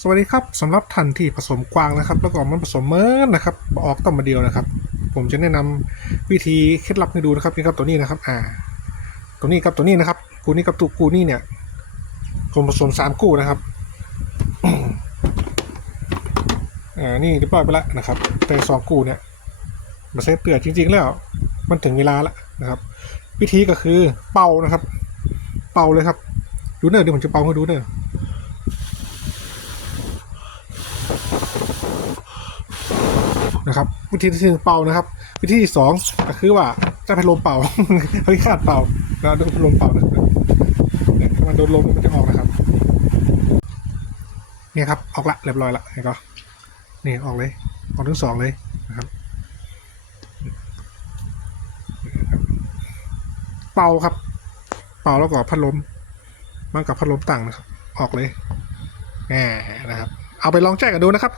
สวัสดีครับสำหรับท่านที่ผสมกวางนะครับ แล้วก็มันผสมเมินนะครับออกต่อมาเดียวนะครับ ผมจะแนะนำวิธีเคล็ดลับให้ดูนะครับนี่ครับตัวนี้นะครับ อ่า ตัวนี้กับตัวนี้นะครับ กูนี่กับตัวกูนี่เนี่ย ผมผสมสามกูนะครับอ่านี่เรียบร้อยไปแล้วนะครับ แต่สองกูเนี่ยมาเซตเตือจริง ๆ แล้ว มันถึงเวลาแล้วนะครับ วิธีก็คือเป่านะครับ เป่าเลยครับดูเนอร์เดี๋ยวผมจะเป่าให้ดูเนอร์ นะครับ วิธีที่หนึ่งเป่านะครับ วิธีที่สองก็คือว่าจะพัดลมเป่าเฮ้ยคาดเป่านะโดนพัดลมเป่านะเนี่ยถ้ามันโดนลมมันจะออกนะครับเนี่ยครับออกละเรียบร้อยละเห็นก็นี่ออกเลยออกทั้งสองเลยนะครับ เป่าครับ เป่าแล้วก็พัดลมมันกับพัดลมตั้งนะครับ ออกเลยแหมนะครับ เอาไปลองแจ้งกันดูนะครับ